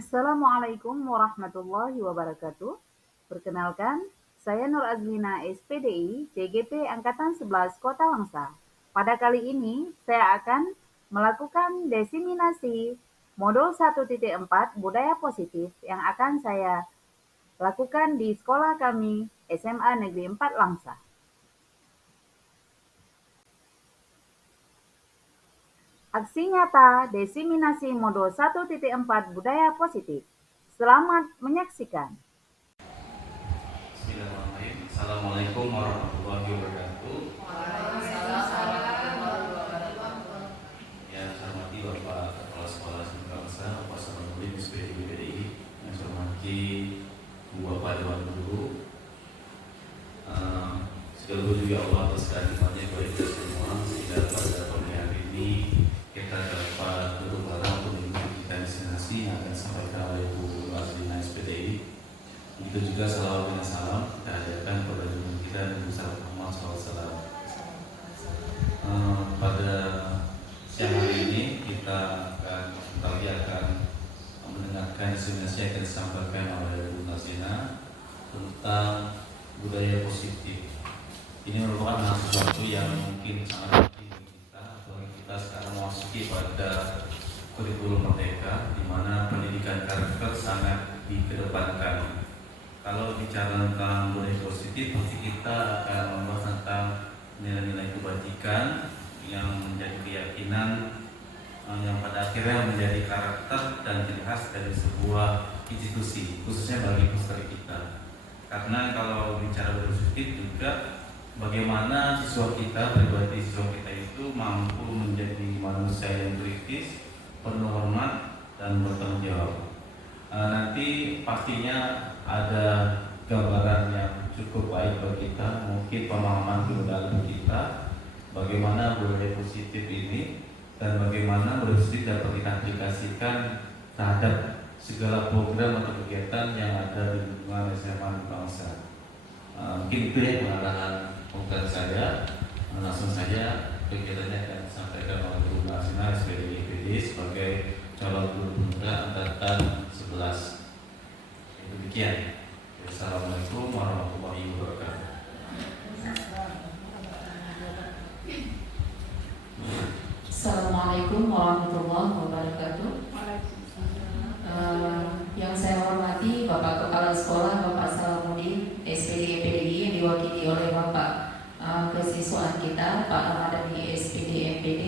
Assalamualaikum warahmatullahi wabarakatuh. Perkenalkan, saya Nur Azlina SPDI, CGP Angkatan 11 Kota Langsa. Pada kali ini, saya akan melakukan diseminasi modul 1.4 budaya positif yang akan saya lakukan di sekolah kami SMA Negeri 4 Langsa. Aksi nyata diseminasi modul 1.4 budaya positif. Selamat menyaksikan. Bismillahirrahmanirrahim. Assalamualaikum warahmatullahi wabarakatuh. Yang saya hormati Bapak Kepala Sekolah Bangsa, Bapak Samanudin SPDI BPDI, yang saya hormati Bapak Dewan Guru, sekaligus juga Allah atas kehadirannya kepada kita semua, sehingga pada pagi hari ini kita dapat berubah untuk mengikuti diseminasi yang akan disampaikan oleh Bu Azlina SPDI. Itu juga salawat dan salam kita hadirkan kepada junjungan kita Nabi Muhammad SAW. Pada siang hari ini kita akan mendengarkan diseminasi yang akan disampaikan oleh Bu Azlina tentang budaya positif. Ini merupakan hal sesuatu yang mungkin sangat penting bagi kita, apalagi kita sekarang memasuki pada kurikulum merdeka, di mana pendidikan karakter sangat dikedepankan. Kalau bicara tentang budaya positif, pasti kita akan membahas tentang nilai-nilai kebajikan yang menjadi keyakinan yang pada akhirnya menjadi karakter dan ciri khas dari sebuah institusi, khususnya bagi peserta kita. Karena kalau bicara budaya positif juga bagaimana siswa kita, pribadi siswa kita itu mampu menjadi manusia yang kritis, penuh hormat dan bertanggung jawab. Nanti pastinya ada gambaran yang cukup baik bagi kita, mungkin pemahaman dalam kita bagaimana budaya positif ini dan bagaimana budaya positif dapat kita aplikasikan terhadap segala program atau kegiatan yang ada di lingkungan SMA Bangsa. Mungkin itu ya pengarahan pembukaan saya. Langsung saja kegiatannya akan disampaikan oleh Bu Azlina SPDI BPDI sebagai calon guru pemuda angkatan 11. Demikian. Assalamualaikum warahmatullahi wabarakatuh. Assalamualaikum warahmatullahi wabarakatuh. Yang saya hormati Bapak Kepala Sekolah Bapak Salamudin SPDI MPDI yang diwakili oleh Bapak kesiswaan kita Pak Ramadhani SPDI MPD.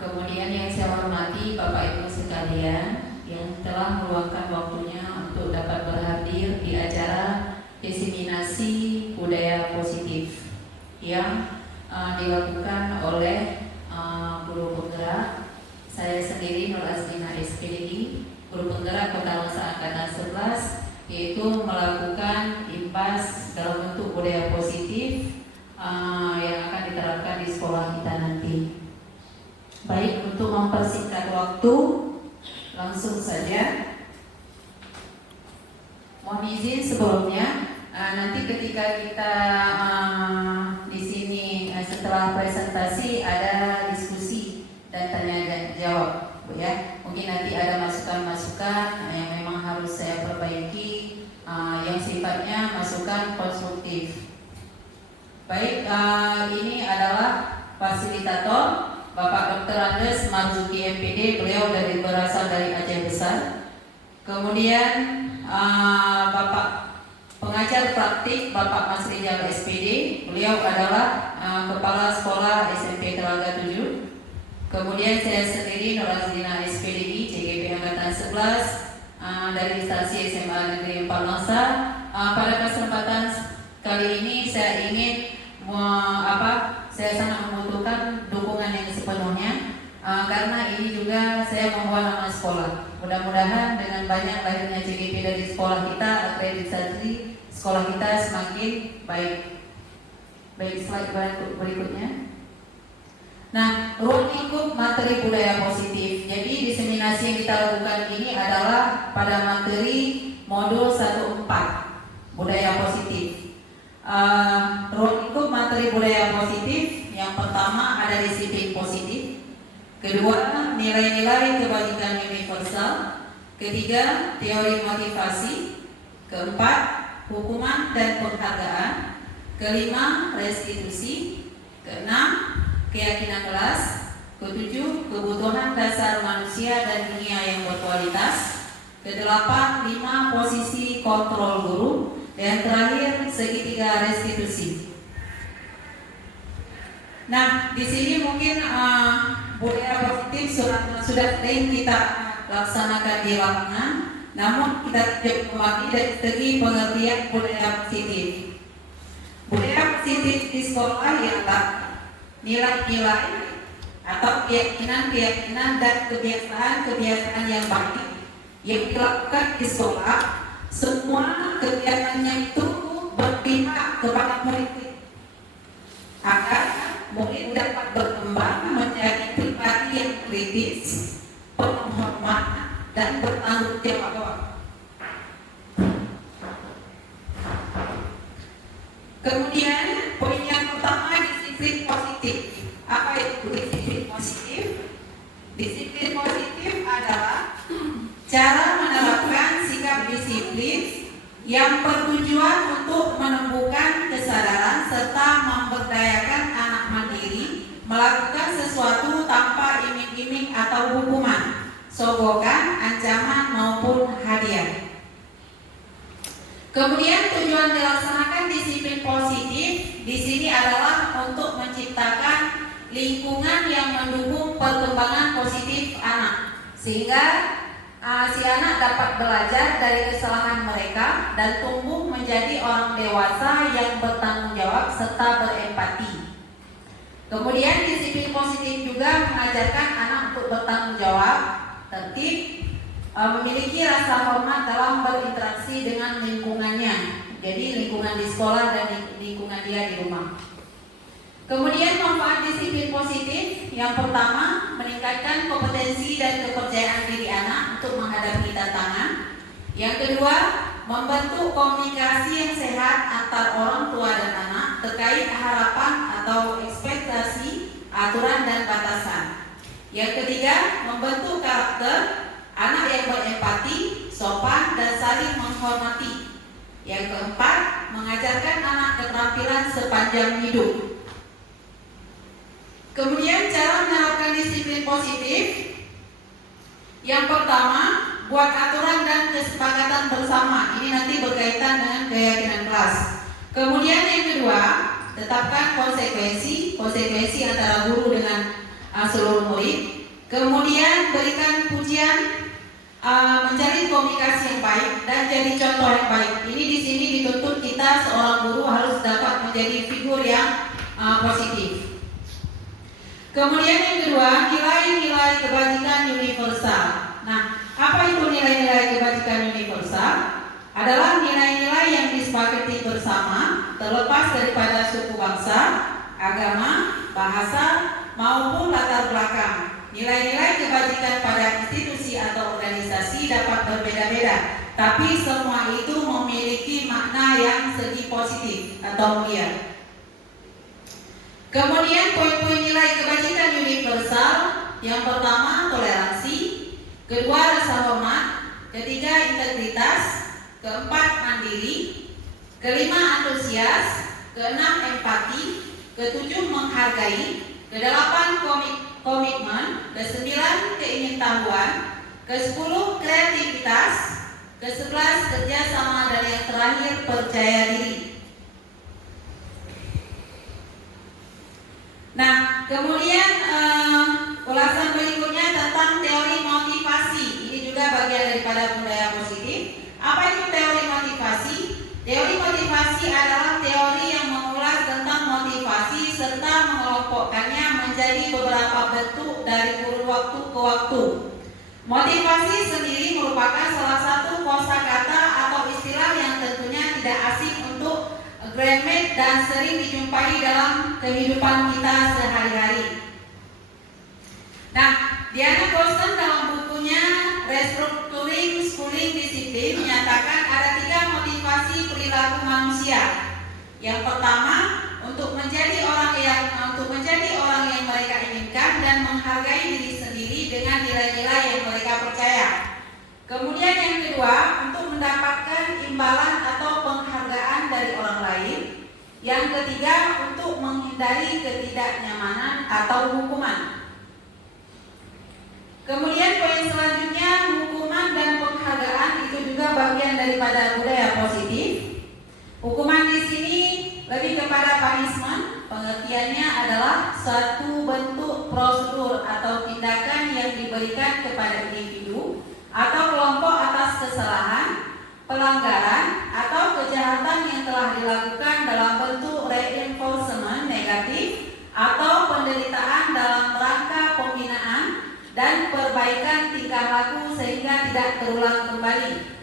Kemudian yang saya hormati Bapak Ibu sekalian yang telah meluangkan waktunya untuk dapat berhadir di acara diseminasi budaya positif yang dilakukan oleh guru penggerak. Saya sendiri Nur Azlina SPDI, guru penggerak Kota Langsa Angkatan 11, yaitu melakukan impas dalam bentuk budaya positif yang akan diterapkan di sekolah kita nanti. Baik, untuk mempersingkat waktu, langsung saja. Mohon izin sebelumnya, nanti ketika kita di sini setelah presentasi ada diskusi dan tanya dan jawab, Bu ya. Mungkin nanti ada masukan-masukan yang memang harus saya perbaiki, yang sifatnya masukan konstruktif. Baik, ini adalah fasilitator Bapak Dr. Andes Marzuki MPD, beliau berasal dari Aceh Besar. Kemudian Bapak pengajar praktik Bapak Mas Rijal SPD, beliau adalah Kepala Sekolah SMP Telaga 7. Kemudian saya sendiri Nur Azlina SPDI CGP Angkatan 11 dari instansi SMA Negeri 4 Langsa. Pada kesempatan kali ini saya ingin saya sangat membutuhkan dukungan yang sepenuhnya karena ini juga saya membawa nama sekolah. Mudah-mudahan dengan banyak lahirnya CGP dari sekolah kita, akreditasi sekolah kita semakin baik. Baik, slide berikutnya. Nah, ruang lingkup materi budaya positif. Jadi diseminasi yang kita lakukan ini adalah pada materi modul 1.4 budaya positif. Ruang lingkup materi budaya positif yang pertama ada disiplin positif, kedua nilai-nilai kebajikan universal, Ketiga, teori motivasi. Keempat, hukuman dan penghargaan. Kelima, restitusi. Keenam, keyakinan kelas. Ketujuh, kebutuhan dasar manusia dan dunia yang berkualitas. Kedelapan, 5 posisi kontrol guru. Dan terakhir, segitiga restitusi. Nah, di sini mungkin budaya positif sudah sering kita laksanakan di lapangan. Namun kita kembali dari segi pengertian budaya positif. Budaya positif di sekolah ialah nilai-nilai atau keyakinan-keyakinan dan kebiasaan-kebiasaan yang baik yang dilakukan di sekolah. Semua kegiatannya itu berpihak kepada murid agar murid dapat berkembang menjadi pribadi yang kritis, penuh hormat dan bertanggung jawab. Kemudian poin yang pertama, disiplin positif. Apa itu disiplin positif? Disiplin positif adalah cara menerapkan sikap disiplin yang bertujuan untuk menumbuhkan kesadaran serta memberdayakan anak mandiri melakukan sesuatu tanpa iming-iming atau hukuman, sogokan, ancaman maupun hadiah. Kemudian tujuan dilaksanakan disiplin positif di sini adalah untuk menciptakan lingkungan yang mendukung perkembangan positif anak, sehingga si anak dapat belajar dari kesalahan mereka dan tumbuh menjadi orang dewasa yang bertanggung jawab serta berempati. Kemudian disiplin positif juga mengajarkan anak untuk bertanggung jawab, tertib, memiliki rasa hormat dalam berinteraksi dengan lingkungannya. Jadi lingkungan di sekolah dan lingkungan dia di rumah. Kemudian manfaat disiplin positif yang pertama, meningkatkan kompetensi dan kepercayaan diri anak untuk menghadapi tantangan. Yang kedua, membentuk komunikasi yang sehat antar orang tua dan anak terkait harapan atau ekspektasi, aturan dan batasan. Yang ketiga, membentuk karakter anak yang berempati, sopan dan saling menghormati. Yang keempat, mengajarkan anak keterampilan sepanjang hidup. Kemudian cara menerapkan disiplin positif. Yang pertama, buat aturan dan kesepakatan bersama. Ini nanti berkaitan dengan keyakinan kelas. Kemudian yang kedua, tetapkan konsekuensi antara guru dengan seluruh murid. Kemudian berikan pujian, menjalin komunikasi yang baik dan jadi contoh yang baik. Ini di sini dituntut kita seorang guru harus dapat menjadi figur yang positif. Kemudian yang kedua, nilai-nilai kebajikan universal. Nah, apa itu nilai-nilai kebajikan universal? Adalah nilai-nilai yang disepakati bersama, terlepas daripada suku bangsa, agama, bahasa, maupun latar belakang. Nilai-nilai kebajikan pada institusi atau organisasi dapat berbeda-beda, tapi semua itu memiliki makna yang segi positif atau mulia. Kemudian poin-poin nilai kebajikan universal, yang pertama toleransi, kedua rasa hormat, ketiga integritas, keempat mandiri, kelima antusias, keenam empati, ketujuh menghargai, kedelapan komitmen, kesembilan keingintahuan, kesepuluh kreativitas, kesebelas kerjasama, dan yang terakhir percaya diri. Nah, kemudian ulasan berikutnya tentang teori motivasi. Ini juga bagian daripada budaya positif. Apa itu teori motivasi? Teori motivasi adalah teori yang mengulas tentang motivasi serta mengelompokkannya menjadi beberapa bentuk dari kurun waktu ke waktu. Motivasi sendiri merupakan salah satu kosakata atau istilah yang tentunya tidak asing untuk Grandmate dan sering dijumpai dalam kehidupan kita sehari-hari. Nah, Diana Colson dalam bukunya Restructuring Schooling Discipline menyatakan ada 3 motivasi perilaku manusia. Yang pertama, untuk menjadi orang yang mereka inginkan dan menghargai diri sendiri dengan nilai-nilai yang mereka percaya. Kemudian menghindari ketidaknyamanan atau hukuman. Kemudian poin selanjutnya, hukuman dan penghargaan itu juga bagian daripada budaya positif. Hukuman di sini lebih kepada punishment. Pengertiannya adalah suatu bentuk prosedur atau tindakan yang diberikan kepada individu atau kelompok atas kesalahan, pelanggaran atau kejahatan yang telah dilakukan dalam bentuk reinforcement negatif atau penderitaan dalam rangka pembinaan dan perbaikan tingkah laku sehingga tidak terulang kembali.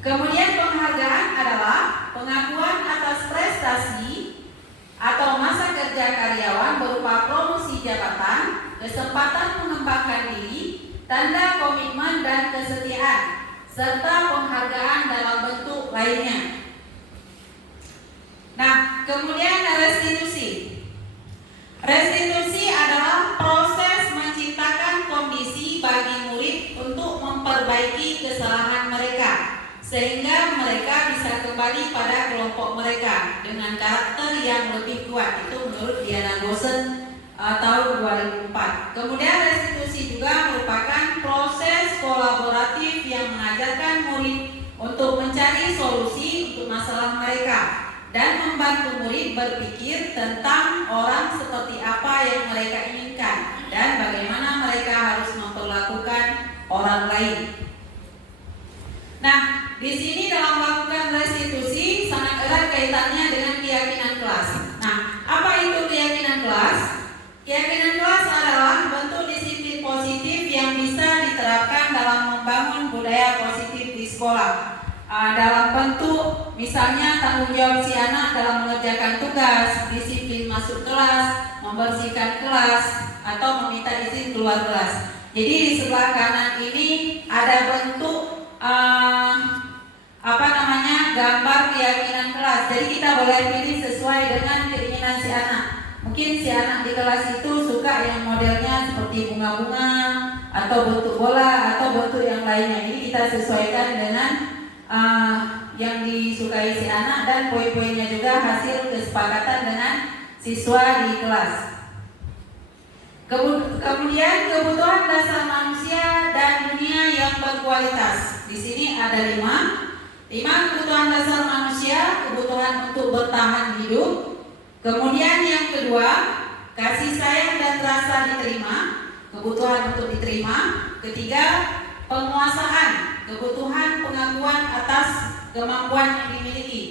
Kemudian penghargaan adalah pengakuan atas prestasi atau masa kerja karyawan berupa promosi jabatan, kesempatan mengembangkan diri, tanda komitmen dan kesetiaan, serta penghargaan dalam bentuk lainnya. Nah, kemudian restitusi. Restitusi adalah proses menciptakan kondisi bagi murid untuk memperbaiki kesalahan mereka, sehingga mereka bisa kembali pada kelompok mereka dengan karakter yang lebih kuat. Itu menurut Diana Gosen tahun 2004. Kemudian restitusi juga merupakan proses kolaboratif yang mengajarkan murid untuk mencari solusi untuk masalah mereka dan membantu murid berpikir tentang orang seperti apa yang mereka inginkan dan bagaimana mereka harus memperlakukan orang lain. Nah, di sini dalam melakukan restitusi sangat erat kaitannya dengan keyakinan kelas. Nah, apa itu keyakinan kelas? Keyakinan kelas adalah bentuk disiplin positif yang bisa diterapkan dalam membangun budaya positif di sekolah. Dalam bentuk misalnya tanggung jawab si anak dalam mengerjakan tugas, disiplin masuk kelas, membersihkan kelas, atau meminta izin keluar kelas. Jadi di sebelah kanan ini ada bentuk gambar keyakinan kelas. Jadi kita boleh pilih sesuai dengan keinginan si anak. Mungkin si anak di kelas itu suka yang modelnya seperti bunga-bunga atau bentuk bola atau bentuk yang lainnya. Ini kita sesuaikan dengan yang disukai si anak dan poin-poinnya juga hasil kesepakatan dengan siswa di kelas. Kemudian kebutuhan dasar manusia dan dunia yang berkualitas. Di sini ada 5 kebutuhan dasar manusia, kebutuhan untuk bertahan hidup. Kemudian yang kedua, kasih sayang dan rasa diterima, kebutuhan untuk diterima. Ketiga, penguasaan, kebutuhan pengakuan atas kemampuan yang dimiliki.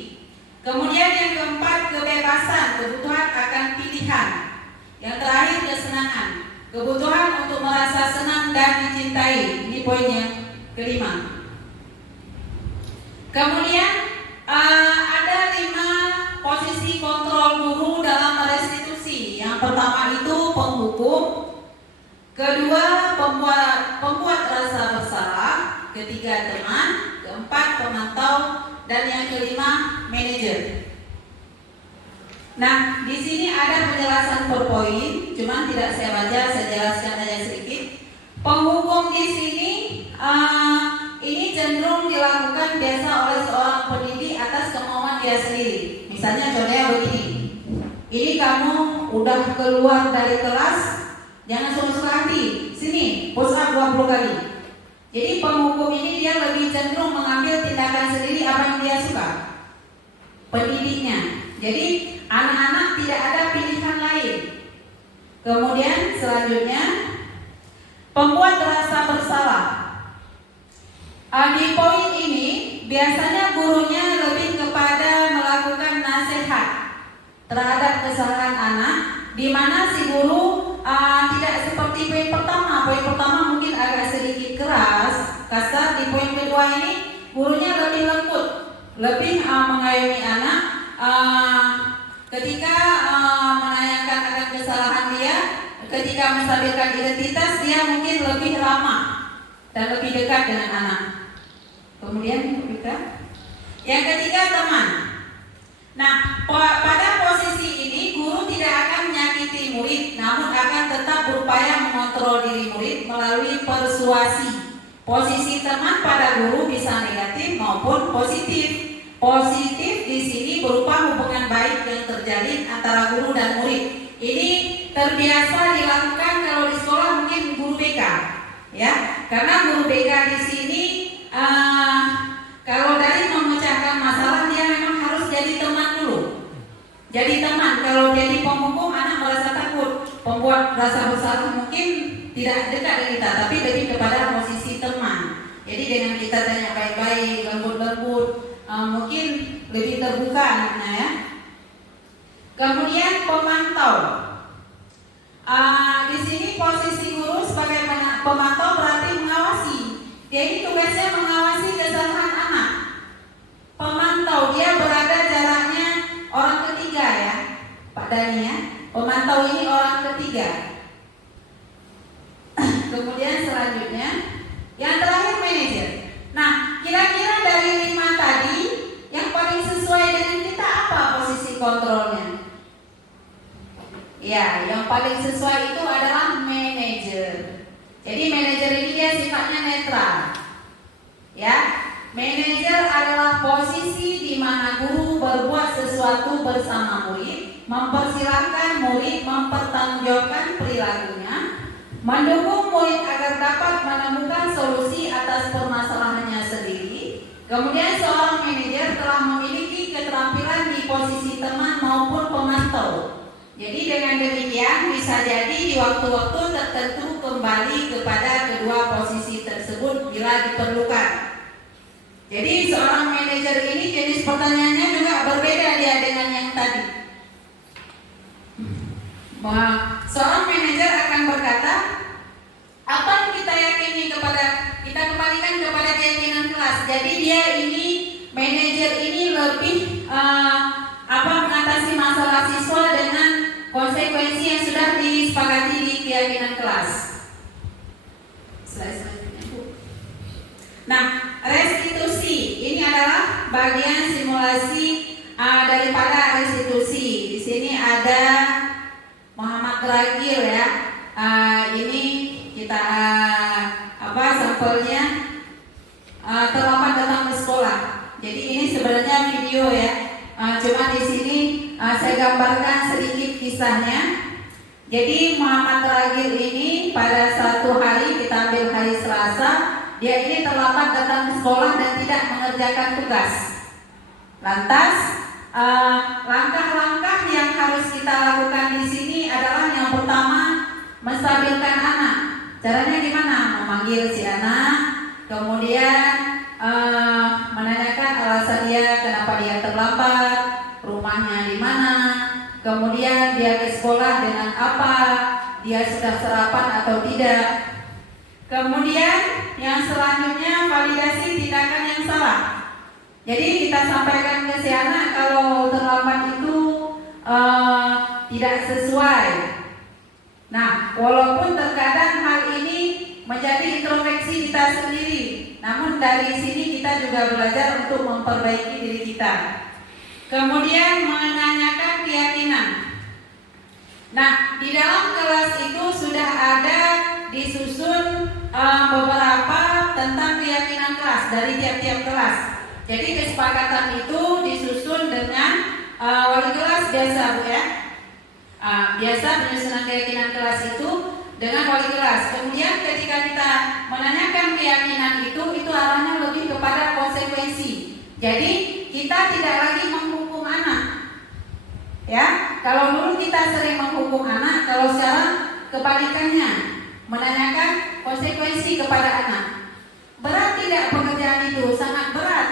Kemudian yang keempat, kebebasan, kebutuhan akan pilihan. Yang terakhir, kesenangan, kebutuhan untuk merasa senang dan dicintai. Ini poin yang kelima. Kemudian ada 5 posisi kontrol guru dalam restitusi. Yang pertama itu penghukum, kedua pembuat rasa bersalah, ketiga teman, keempat pemantau, dan yang kelima manajer. Nah, di sini ada penjelasan per poin, cuman tidak saya baca, saya jelaskan aja sedikit. Penghukum di sini ini cenderung dilakukan biasa oleh seorang pendidik atas kemauan dia sendiri. Misalnya contohnya begini, ini kamu udah keluar dari kelas, jangan suka-suka hati, sini push up 20 kali. Jadi penghukum ini dia lebih cenderung mengambil tindakan sendiri apa yang dia suka, pendidiknya. Jadi anak-anak tidak ada pilihan lain. Kemudian selanjutnya pembuat rasa bersalah. Di poin ini biasanya gurunya lebih kepada melakukan nasihat terhadap kesalahan anak, di mana si guru tidak seperti poin pertama. Poin pertama mungkin agak sedikit keras, kasar. Di poin kedua ini gurunya lebih lembut, lebih mengayomi anak. Ketika menanyakan akan kesalahan dia, ketika menstabilkan identitas, dia mungkin lebih ramah dan lebih dekat dengan anak. Kemudian yang ketiga teman. Nah, pada posisi ini guru tidak akan menyakiti murid, namun akan tetap berupaya mengontrol diri murid melalui persuasi. Posisi teman pada guru bisa negatif maupun positif. Positif di sini berupa hubungan baik yang terjalin antara guru dan murid. Ini terbiasa dilakukan kalau di sekolah mungkin guru BK, ya. Karena guru BK di sini kalau dari memecahkan masalah dia memang harus jadi teman dulu. Jadi teman. Kalau jadi penghukum anak merasa takut, pembuat rasa bersalah mungkin tidak dekat dengan kita, tapi lebih kepada posisi teman. Jadi dengan kita tanya baik-baik, lembut-lembut, mungkin lebih terbuka anaknya, ya. Kemudian pemantau. Di sini posisi guru sebagai pemantau berarti mengawasi. Dia ini tugasnya mengawasi kesalahan anak. Pemantau dia berada jaraknya orang ketiga, ya, Pak Dani, ya. Pemantau ini orang ketiga. Kemudian selanjutnya yang terakhir manajer. Nah, kira-kira dari 5 tadi yang paling sesuai dengan kita apa posisi kontrolnya? Ya, yang paling sesuai itu adalah manajer. Jadi manajer ini dia sifatnya netral. Ya, manajer adalah posisi di mana guru berbuat sesuatu bersama murid, mempersilahkan murid mempertanggungjawabkan perilakunya, mendukung murid agar dapat menemukan solusi atas permasalahannya sendiri. Kemudian seorang manajer telah memiliki keterampilan di posisi teman maupun pemantau. Jadi dengan demikian bisa jadi di waktu-waktu tertentu kembali kepada kedua posisi tersebut bila diperlukan. Jadi seorang manajer ini jenis pertanyaannya juga berbeda dia dengan yang tadi. Seorang manajer akan berkata, apa yang kita yakini kita kembalikan kepada keyakinan kelas. Jadi dia ini manajer ini lebih mengatasi masalah siswa dengan konsekuensi yang sudah disepakati di keyakinan kelas. Nah, restitusi ini adalah bagian simulasi daripada restitusi. Di sini ada Muhammad Ragil, ya. Ini kita sampelnya terlambat datang ke sekolah. Jadi ini sebenarnya video, ya. Cuma di sini saya gambarkan sedikit kisahnya. Jadi Muhammad Ragil ini pada satu hari, kita ambil hari Selasa, dia ini terlambat datang ke sekolah dan tidak mengerjakan tugas. Lantas langkah-langkah yang harus kita lakukan di sini adalah yang pertama menstabilkan anak. Caranya gimana? Memanggil si anak, kemudian menanyakan alasan dia kenapa dia terlambat, rumahnya di mana, kemudian dia ke sekolah dengan apa, dia sudah sarapan atau tidak. Kemudian yang selanjutnya validasi tindakan yang salah. Jadi kita sampaikan ke si anak kalau terlambat itu tidak sesuai. Nah, walaupun terkadang hal ini menjadi introspeksi kita sendiri, namun dari sini kita juga belajar untuk memperbaiki diri kita. Kemudian menanyakan keyakinan. Nah, di dalam kelas itu sudah ada disusun beberapa tentang keyakinan kelas dari tiap-tiap kelas. Jadi kesepakatan itu disusun dengan wali kelas biasa, Bu, ya. Biasa penyusunan keyakinan kelas itu dengan wali kelas. Kemudian ketika kita menanyakan keyakinan itu arahnya lebih kepada konsekuensi. Jadi kita tidak lagi menghukum anak, ya. Kalau dulu kita sering menghukum anak, kalau sekarang kebalikannya, menanyakan konsekuensi kepada anak. Berat tidak pekerjaan itu? Sangat berat.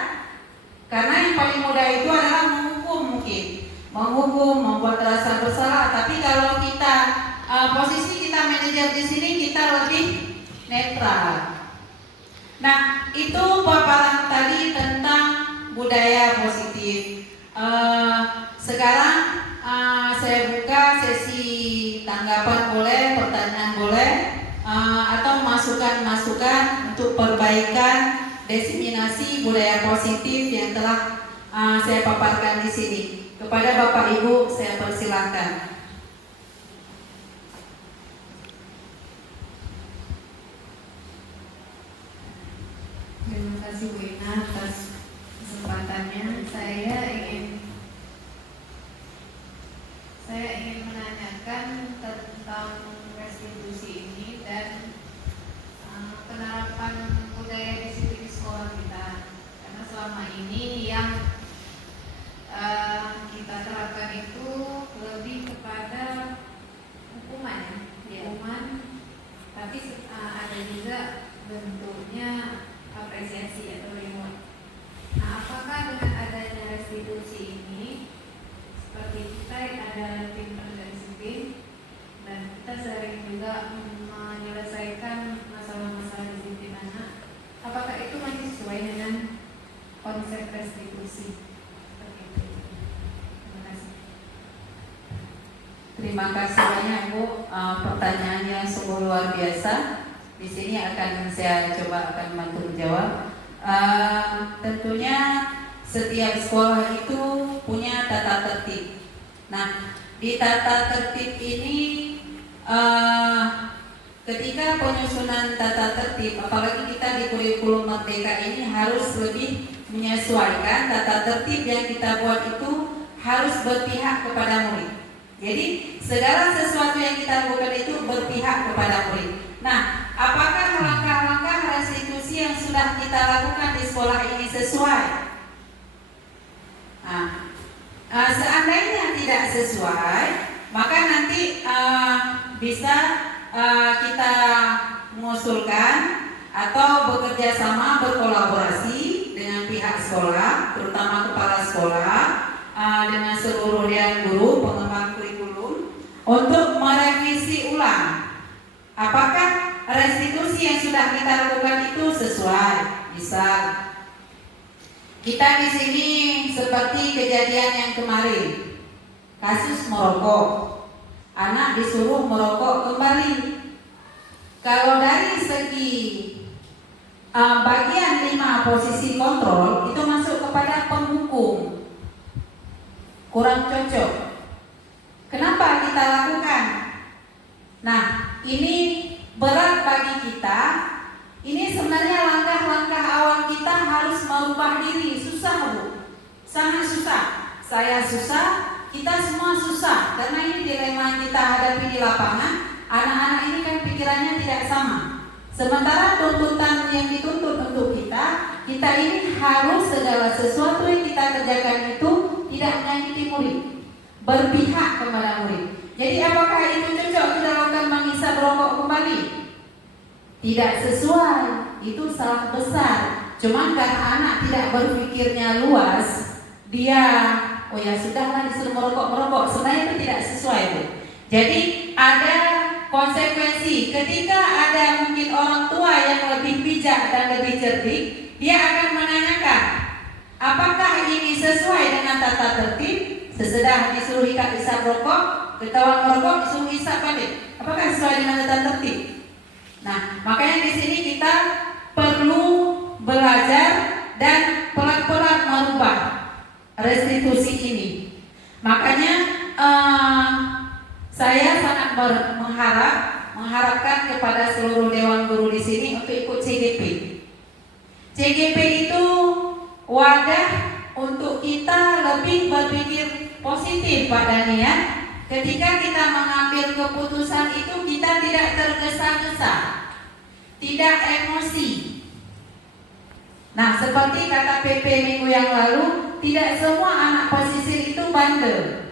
Karena yang paling mudah itu adalah menghukum, mungkin menghukum, membuat rasa bersalah. Tapi kalau kita posisi kita manajer di sini, kita lebih netral. Nah, itu paparan tadi tentang budaya positif. Sekarang saya buka sesi tanggapan boleh, pertanyaan boleh, atau masukan-masukan untuk perbaikan diseminasi budaya positif yang telah saya paparkan di sini. Kepada Bapak Ibu saya persilahkan. Terima kasih Bu Ina atas kesempatannya. Saya ingin menanyakan tentang restitusi ini dan penerapan budaya disiplin di sekolah kita. Karena selama ini yang kita terapkan itu lebih kepada hukuman, tapi ada juga bentuknya apresiasi atau reward. Nah, apakah dengan adanya restitusi ini, seperti kita ada tim penegak disiplin dan kita sering juga menyelesaikan masalah-masalah disiplin anak, apakah itu masih sesuai dengan konsep restitusi? Seperti itu. Terima kasih. Terima kasih banyak Bu, pertanyaannya sungguh luar biasa. Di sini saya coba bantu menjawab. Tentunya setiap sekolah itu punya tata tertib. Nah, di tata tertib ini ketika penyusunan tata tertib, apalagi kita di kurikulum Merdeka ini harus lebih menyesuaikan tata tertib yang kita buat itu harus berpihak kepada murid. Jadi segala sesuatu yang kita lakukan itu berpihak kepada murid. Nah, apakah langkah-langkah restitusi yang sudah kita lakukan di sekolah ini sesuai? Seandainya tidak sesuai, maka nanti bisa kita mengusulkan atau bekerja sama berkolaborasi dengan pihak sekolah, terutama kepala sekolah, dengan seluruh dewan guru pengembang kurikulum untuk merevisi ulang apakah restitusi yang sudah kita lakukan itu sesuai. Misal kita di sini seperti kejadian yang kemarin, kasus merokok, anak disuruh merokok kembali. Kalau dari segi bagian 5 posisi kontrol itu masuk kepada penghukum, kurang cocok. Kenapa kita lakukan? Nah, ini berat bagi kita. Ini sebenarnya langkah-langkah awal kita harus merubah diri. Susah Bu, sangat susah. Saya susah, kita semua susah. Karena ini dilema yang kita hadapi di lapangan. Anak-anak ini kan pikirannya tidak sama. Sementara tuntutan yang dituntut untuk kita ini harus segala sesuatu yang kita kerjakan itu tidak menyakiti murid, berpihak kepada murid. Jadi apakah itu cocok kita lakukan mengisap rokok kembali? Tidak sesuai, itu salah besar. Cuman karena anak tidak berpikirnya luas, dia oh ya sudahlah disuruh merokok. Sebenarnya itu tidak sesuai Bu. Jadi ada konsekuensi. Ketika ada mungkin orang tua yang lebih bijak dan lebih cerdik, dia akan menanyakan, apakah ini sesuai dengan tata tertib? Sesudah disuruh isap rokok, ketahuan merokok, disuruh isap balik. Apakah sesuai dengan tata tertib? Nah, makanya di sini kita perlu belajar dan pelan-pelan merubah restitusi ini. Makanya saya sangat mengharapkan kepada seluruh dewan guru di sini untuk ikut CGP. CGP itu wadah untuk kita lebih berpikir positif pada niat. Ketika kita mengambil keputusan itu kita tidak tergesa-gesa, tidak emosi. Nah, seperti kata PP minggu yang lalu, tidak semua anak pesisir itu bandel.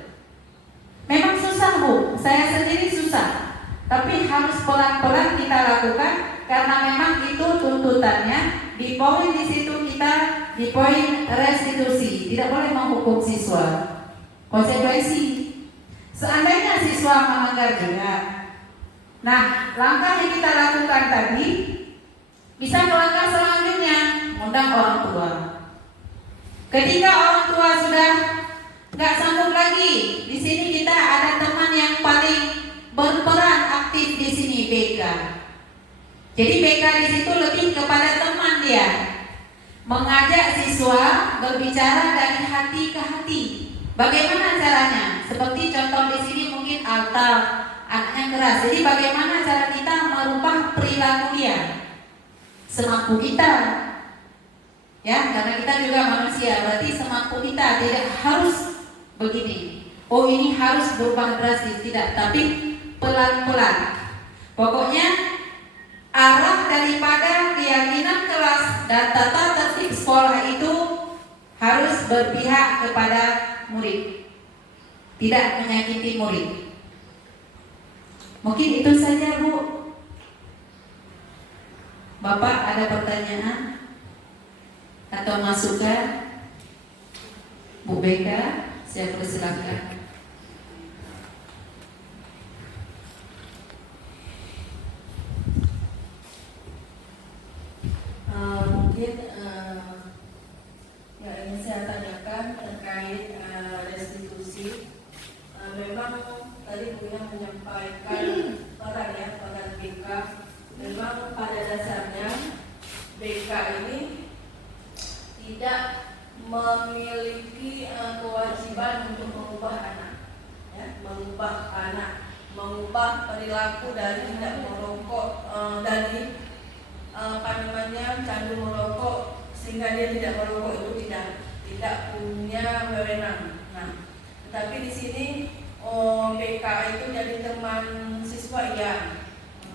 Memang susah Bu, saya sendiri susah. Tapi harus pelan-pelan kita lakukan karena memang itu tuntutannya. Di poin di situ kita di poin restitusi, tidak boleh menghukum siswa. Konsekuensi. Seandainya siswa melanggar juga. Nah, langkah yang kita lakukan tadi bisa ke langkah selanjutnya, undang orang tua. Ketika orang tua sudah nggak sanggup lagi, di sini kita ada teman yang paling berperan aktif di sini, BK. Jadi BK di situ lebih kepada teman dia, mengajak siswa berbicara dari hati ke hati. Bagaimana caranya? Seperti contoh di sini mungkin Alta, anaknya keras. Jadi bagaimana cara kita merubah perilaku dia? Semampu kita. Ya, karena kita juga manusia, berarti semampu kita, tidak harus begini. Oh, ini harus berubah drastis, tidak, tapi pelan-pelan. Pokoknya arah daripada keyakinan kelas dan tata tertib sekolah itu harus berpihak kepada murid, tidak menyakiti murid. Mungkin itu saja, Bu. Bapak ada pertanyaan atau masukan? Bu Beka, saya persilahkan. Mungkin yang ingin saya tanyakan terkait restitusi. Memang tadi Bu Ina menyampaikan peran BK. Memang pada dasarnya BK ini tidak memiliki kewajiban untuk mengubah anak, ya, mengubah perilaku dari tidak merokok, dari candu merokok sehingga dia tidak merokok, itu tidak punya wewenang. Nah, tetapi di sini BK itu jadi teman siswa ya,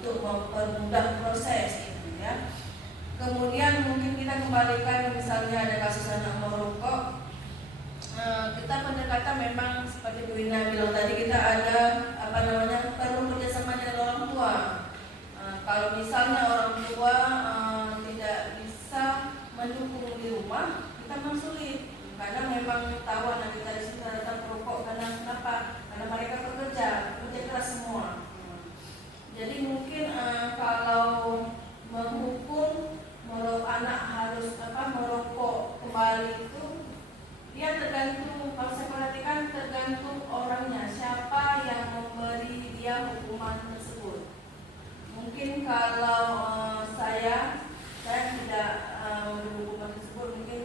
untuk mempermudah proses gitu ya. Kemudian mungkin kita kembalikan misalnya ada kasus anak merokok, kita pendekatan memang seperti Bu Ina bilang tadi, kita ada perlu kerjasama dengan orang tua. Kalau misalnya orang tua tidak bisa mendukung di rumah, kita memang sulit karena memang tahu anak kita di sini ternyata perokok. Kenapa? Karena mereka kerja keras semua. Jadi mungkin kalau menghukum anak harus merokok kembali itu, dia tergantung, kalau saya perhatikan tergantung orangnya, siapa yang memberi dia hukuman tersebut. Mungkin kalau saya tidak memberi hukuman tersebut, mungkin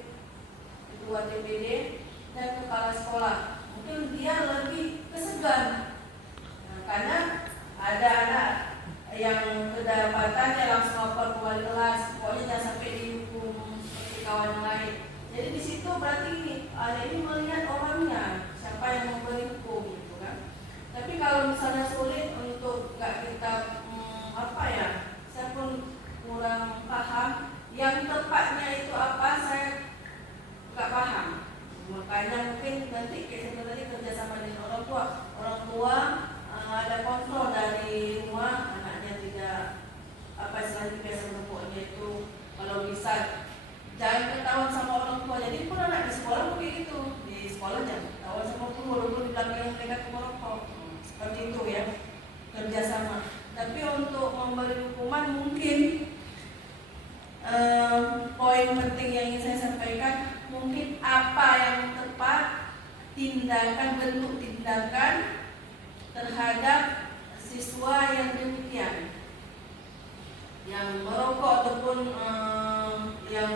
ketua DPD dan kepala sekolah, mungkin dia lebih kesegan. Karena ada anak yang kedapatannya langsung lapor ke wali kelas, pokoknya jangan sampai dihukum seperti kawan yang lain. Jadi di situ berarti ini melihat orangnya, siapa yang memberi hukum gitu kan. Tapi kalau misalnya sulit untuk nggak kita saya pun kurang paham yang tepatnya itu apa, saya nggak paham. Makanya mungkin nanti kita tadi kerjasama dengan orang tua ada kontrol dari rumah, anaknya tidak istilahnya biasa merokoknya itu, kalau bisa jangan ketahuan sama orang tua. Jadi pun anak di sekolah mungkin gitu, di sekolah jangan ketahuan sama orang tua walaupun di belakang mereka merokok, seperti itu ya, kerjasama. Tapi untuk memberi hukuman mungkin poin penting yang ingin saya sampaikan, mungkin apa yang tepat, bentuk tindakan terhadap siswa yang demikian, yang merokok ataupun yang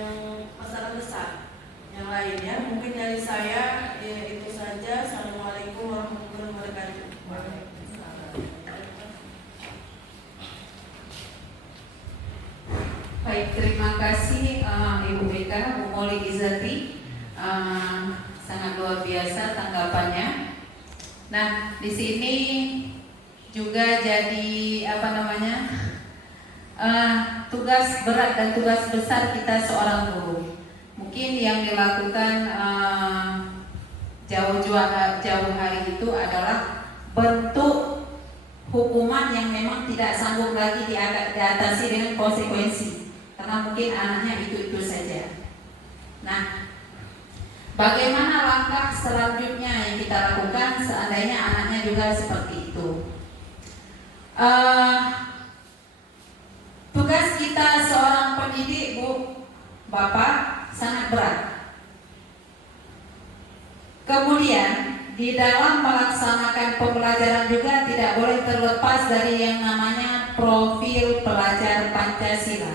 masalah besar yang lain ya. Mungkin dari saya ya, itu saja. Assalamualaikum warahmatullahi wabarakatuh. Baik, terima kasih Ibu Beka, Bu Moli Izati, sangat luar biasa tanggapannya. Nah, di sini juga jadi tugas berat dan tugas besar kita seorang guru. Mungkin yang dilakukan jauh hari itu adalah bentuk hukuman yang memang tidak sanggup lagi diatasi dengan konsekuensi, karena mungkin anaknya itu saja. Nah, bagaimana langkah selanjutnya yang kita lakukan seandainya anaknya juga seperti itu? Tugas kita seorang pendidik, Bu, Bapak, sangat berat. Kemudian di dalam melaksanakan pembelajaran juga tidak boleh terlepas dari yang namanya profil pelajar Pancasila.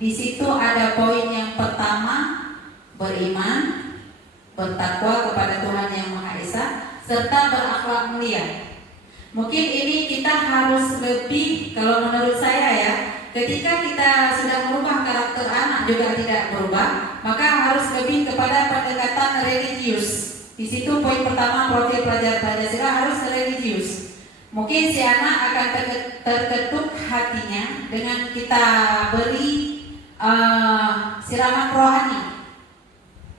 Di situ ada poin yang pertama, beriman, bertakwa kepada Tuhan Yang Maha Esa, serta berakhlak mulia. Mungkin ini kita harus lebih, kalau menurut saya ya, ketika kita sudah merubah karakter anak juga tidak berubah, maka harus lebih kepada pendekatan religius. Di situ poin pertama, profil pelajar Pancasila harus religius. Mungkin si anak akan terketuk hatinya dengan kita beri siraman rohani.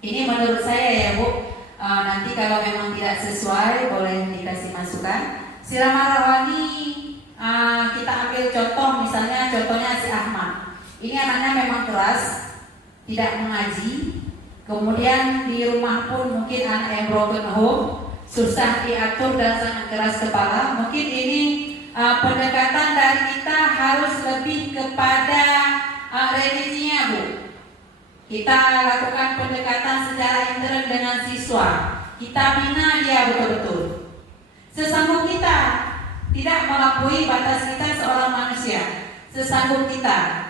Ini menurut saya ya Bu, nanti kalau memang tidak sesuai boleh dikasih masukan. Siraman rohani kita ambil contoh, misalnya contohnya si Ahmad. Ini anaknya memang keras, tidak mengaji. Kemudian di rumah pun mungkin anak yang broken home, susah diatur dan sangat keras kepala. Mungkin ini pendekatan dari kita harus lebih kepada religinya Bu. Kita lakukan pendekatan secara intern dengan siswa. Kita bina dia betul-betul. Sesanggup kita, tidak melampaui batas kita seorang manusia. Sesanggup kita.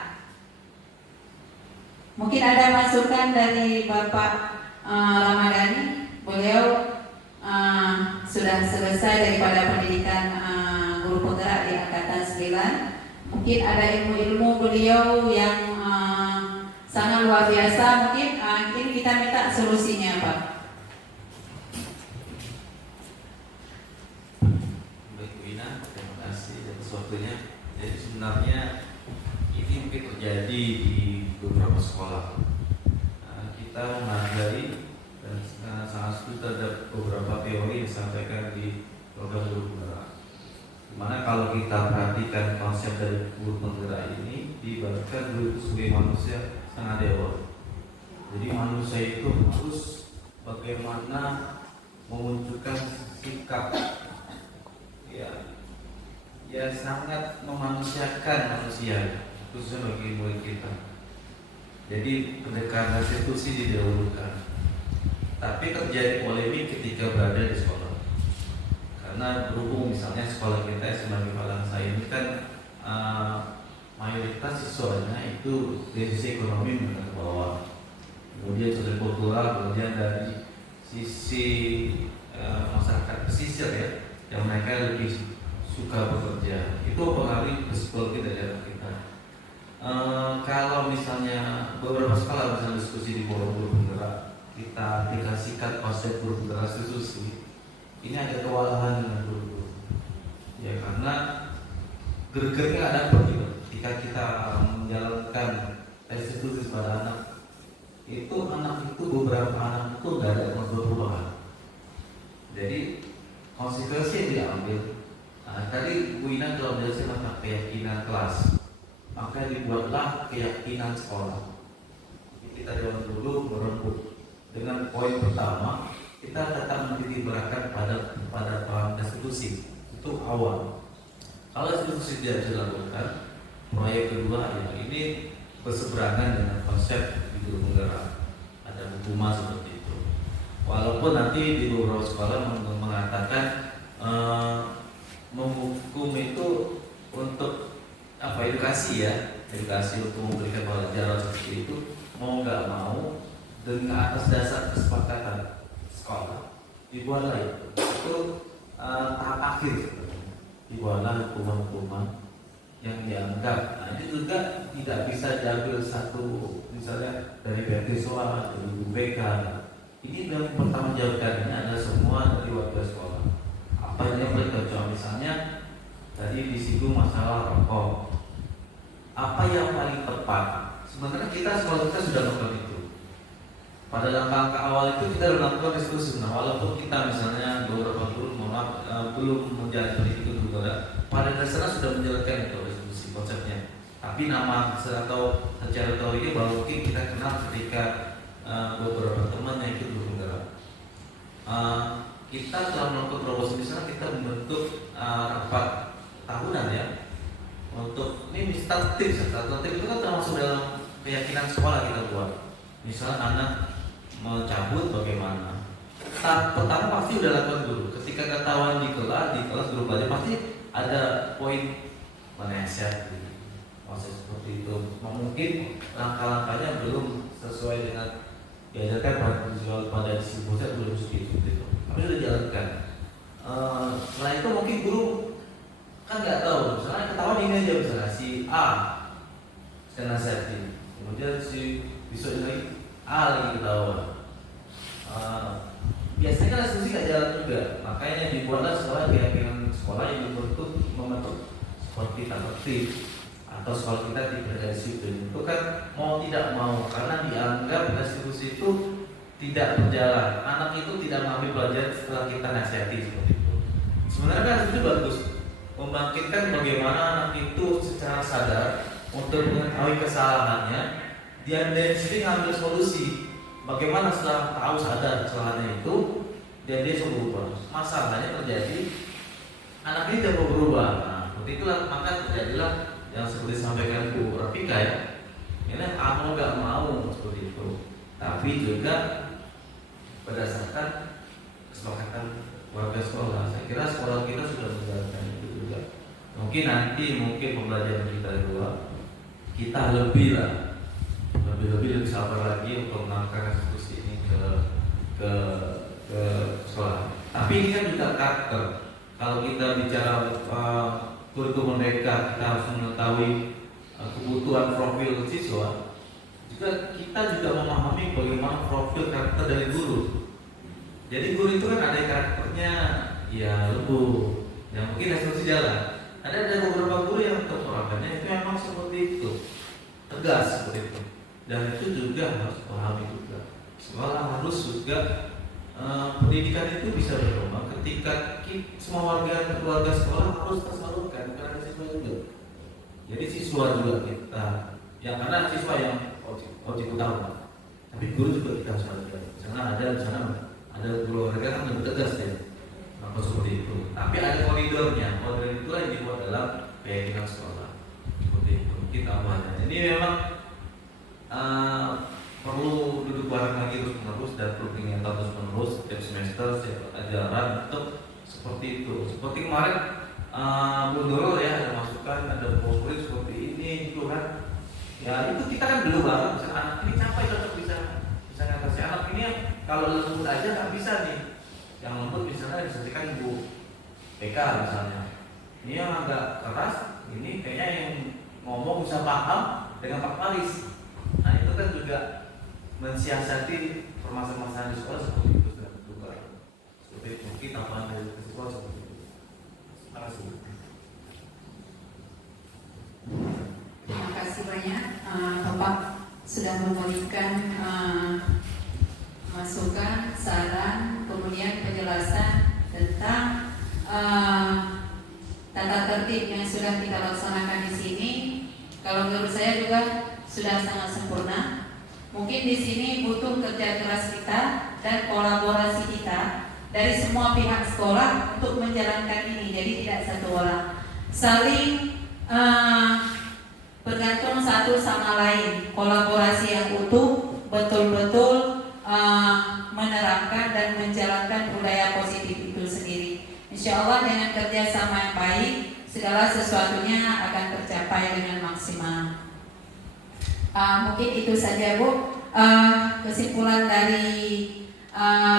Mungkin ada masukan dari Bapak Ramadhani. Beliau sudah selesai daripada pendidikan guru penggerak di Angkatan 9. Mungkin ada ilmu-ilmu beliau yang sangat luar biasa. Mungkin kita minta solusinya Pak. Baik Bu Ina, terima kasih atas waktunya. Jadi sebenarnya ini mungkin terjadi di beberapa sekolah. Kita menghargai dan sangat setuju terhadap beberapa teori yang disampaikan di program guru penggerak. Dimana kalau kita perhatikan konsep dari guru penggerak ini, diibaratkan guru itu sebagai manusia setengah dewa. Jadi manusia itu harus bagaimana memunculkan sikap ya sangat memanusiakan manusia, khususnya bagi murid kita. Jadi pendekatan restitusi didahulukan. Tapi terjadi polemik ketika berada di sekolah. Karena berhubung misalnya sekolah kita sebagai Falansa ini kan mayoritas siswanya itu dari sisi ekonomi menengah ke bawah. Kemudian sosial kultural, kemudian dari sisi masyarakat pesisir ya, yang mereka lebih suka bekerja. Itu mempengaruhi psikologi dari anak kita. Kalau misalnya beberapa sekolah misalnya diskusi di forum guru penggerak, kita aplikasikan konsep guru penggerak restitusi, ini ada kewalahan dengan guru-guru. Ya karena gergernya ada ketika kita menjalankan restitusi pada anak itu beberapa anak itu nggak ada perubahan. Jadi konsekuensi yang diambil. Tadi Bu Ina telah menjelaskan tentang keyakinan kelas, maka dibuatlah keyakinan sekolah. Kita jalan dulu merembuk dengan poin pertama, kita tetap menitik beratkan pada peran restitusi itu awal. Kalau restitusi tidak dilakukan, proyek kedua ya ini berseberangan dengan konsep di guru penggerak, ada hukuman seperti itu. Walaupun nanti di beberapa sekolah mengatakan menghukum itu untuk edukasi untuk memberikan pelajaran seperti itu, mau nggak mau dengan atas dasar kesepakatan sekolah dibuatlah itu tahap akhir sebenarnya, dibuatlah hukuman-hukuman yang dianggap ini juga tidak bisa diambil satu misalnya dari beasiswa dari BK. Ini yang pertama jawabannya adalah semua dari warga sekolah. Apa yang bercontoh misalnya tadi disinggung masalah rokok. Apa yang paling tepat? Sebenarnya sekolah kita sudah melakukan itu. Pada langkah awal itu kita melakukan restitusi. Nah, walaupun kita misalnya beberapa guru belum menjalani pendidikan juga, pada dasarnya sudah menjalankan itu restitusi konsepnya. Tapi nama atau secara teori baru mungkin kita kenal ketika beberapa teman yang ikut bergerak. Kita telah melakukan promosi misalnya kita membentuk rapat tahunan ya untuk ini statis itu kan termasuk dalam keyakinan sekolah kita buat. Misalnya anak mencabut bagaimana? Tahap pertama pasti udah lakukan dulu. Ketika ketahuan di kelas guru belajar pasti ada poin menasihat proses seperti itu. Mungkin langkah-langkahnya belum sesuai dengan diajarkan pada disiplin pusat belum seperti itu. Tapi sudah dijalankan. Setelah itu mungkin guru kan nggak tahu. Misalnya ketahuan ini aja misalnya si A saya nasihatin. Kemudian si besok lagi lagi ketahuan. Biasanya kan asumsi nggak jalan juga, makanya dibuatlah sekolah keyakinan sekolah yang membentuk seperti tak tertib atau sekolah kita tidak ada disiplin. Itu kan mau tidak mau karena dianggap institusi itu tidak berjalan, anak itu tidak mengambil pelajaran setelah kita nasihati seperti itu. Sebenarnya kan itu bagus, membangkitkan bagaimana anak itu secara sadar untuk mengetahui kesalahannya, dia dari sini ngambil solusi. Bagaimana setelah tahu sadar kesalahannya itu, dan dia coba berubah. Masalahnya terjadi anak ini tidak mau berubah. Nah, seperti itulah maka terjadilah yang seperti disampaikan Bu Rafika ya. Ini mau nggak mau seperti itu. Tapi juga berdasarkan kesepakatan warga sekolah. Saya kira sekolah kita sudah menjalankan itu juga. Mungkin pembelajaran kita dua kita lebih sabar lagi untuk menangkan diskusi ini ke sekolah. Tapi ini kan juga karakter. Kalau kita bicara kurikulum mereka, kita harus mengetahui kebutuhan profil siswa. Juga kita juga memahami bagaimana profil karakter dari guru. Jadi guru itu kan ada karakternya ya lembut, yang mungkin instruksi jalan. Ada beberapa guru yang kekurangannya itu memang seperti itu, tegas seperti itu. Dan itu juga harus pahami juga. Sekolah harus juga pendidikan itu bisa berkembang ketika semua keluarga sekolah harus tersalurkan kepada siswa juga. Jadi siswa juga kita, yang karena siswa yang objek utama, tapi guru juga kita harus hargai. Misalnya ada keluarga kan lebih tegas ya, apa seperti itu. Tapi ada koridornya, koridor itulah yang dibuat dalam keyakinan sekolah. Seperti itu kita bahas. Ini memang perlu duduk bareng lagi terus menerus dan perlu pengingat terus menerus setiap semester, setiap pelajaran untuk seperti itu. Seperti kemarin Bu Nurul ya ada masukan, ada murid seperti ini gitu kan. Ya itu kita kan belum bareng. Misalnya anak ini capek cocok bisa ngatasi anak ini kalau lembut aja nggak bisa nih. Yang lembut misalnya disampaikan Ibu PK misalnya. Ini yang agak keras, ini kayaknya yang ngomong bisa paham dengan Pak Paris. Nah itu kan juga mensiasati permasalahan di sekolah seperti itu sudah juga. Seperti itu kita tambahan dari sekolah seperti itu. Terima kasih. Terima kasih banyak Bapak sudah memberikan masukan, saran, kemudian penjelasan tentang tata tertib yang sudah kita laksanakan di sini. Kalau menurut saya juga sudah sangat sempurna. Mungkin di sini butuh kerja keras kita dan kolaborasi kita dari semua pihak sekolah untuk menjalankan ini. Jadi tidak satu orang, saling bergantung satu sama lain. Kolaborasi yang utuh, betul-betul menerapkan dan menjalankan budaya positif itu sendiri. Insya Allah dengan kerjasama yang baik, segala sesuatunya akan tercapai dengan maksimal. Mungkin itu saja Bu, kesimpulan dari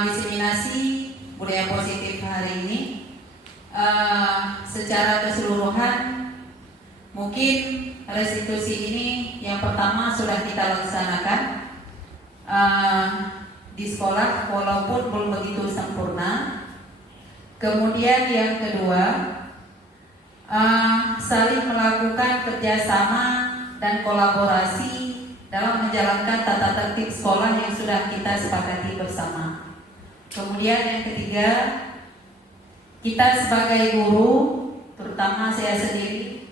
diseminasi budaya positif hari ini. Secara keseluruhan, mungkin restitusi ini yang pertama sudah kita laksanakan di sekolah walaupun belum begitu sempurna. Kemudian yang kedua, saling melakukan kerjasama dan kolaborasi dalam menjalankan tata tertib sekolah yang sudah kita sepakati bersama. Kemudian yang ketiga, kita sebagai guru, terutama saya sendiri,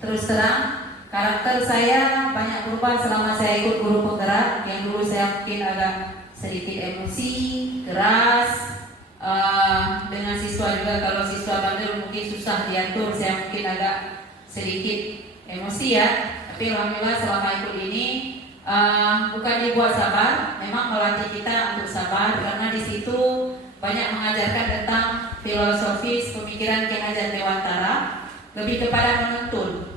terus terang karakter saya banyak berubah selama saya ikut guru penggerak. Yang dulu saya mungkin agak sedikit emosi, keras dengan siswa juga. Kalau siswa bandel mungkin susah diatur, saya mungkin agak sedikit emosi ya. Tapi alhamdulillah selama ikut ini bukan dibuat sabar, memang melatih kita untuk sabar karena di situ banyak mengajarkan tentang filosofis pemikiran Ki Hajar Dewantara, lebih kepada menuntun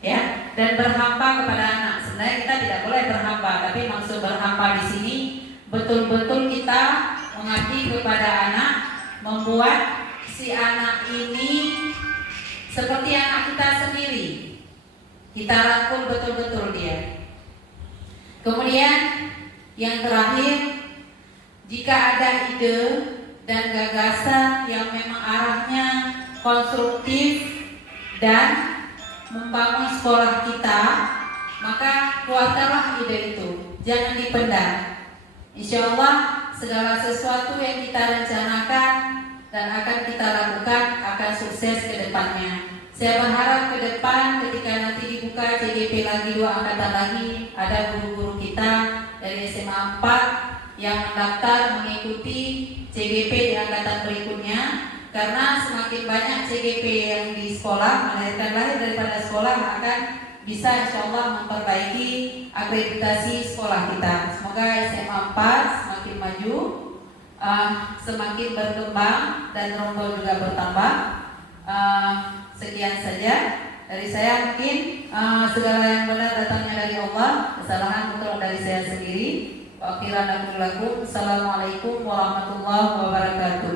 ya, dan berhamba kepada anak. Sebenarnya kita tidak boleh berhamba, tapi maksud berhamba di sini betul-betul kita mengabdi kepada anak, membuat si anak ini seperti anak kita sendiri. Kita rangkul betul-betul dia. Kemudian yang terakhir, jika ada ide dan gagasan yang memang arahnya konstruktif dan membangun sekolah kita, maka keluarkanlah ide itu, jangan dipendam. Insya Allah segala sesuatu yang kita rencanakan dan akan kita lakukan akan sukses ke depannya. Saya berharap ke depan ketika nanti dibuka CGP lagi 2 angkatan lagi, ada guru-guru kita dari SMA 4 yang mendaftar mengikuti CGP di angkatan berikutnya. Karena semakin banyak CGP yang di sekolah, melahirkan lahir daripada sekolah, akan bisa insya Allah memperbaiki akreditasi sekolah kita. Semoga SMA 4 semakin maju, semakin berkembang dan rombol juga bertambah. Sekian saja dari saya, mungkin segala yang benar datangnya dari Allah, kesalahan mungkin dari saya sendiri. Wa akhiran aku lakum. Assalamualaikum warahmatullahi wabarakatuh.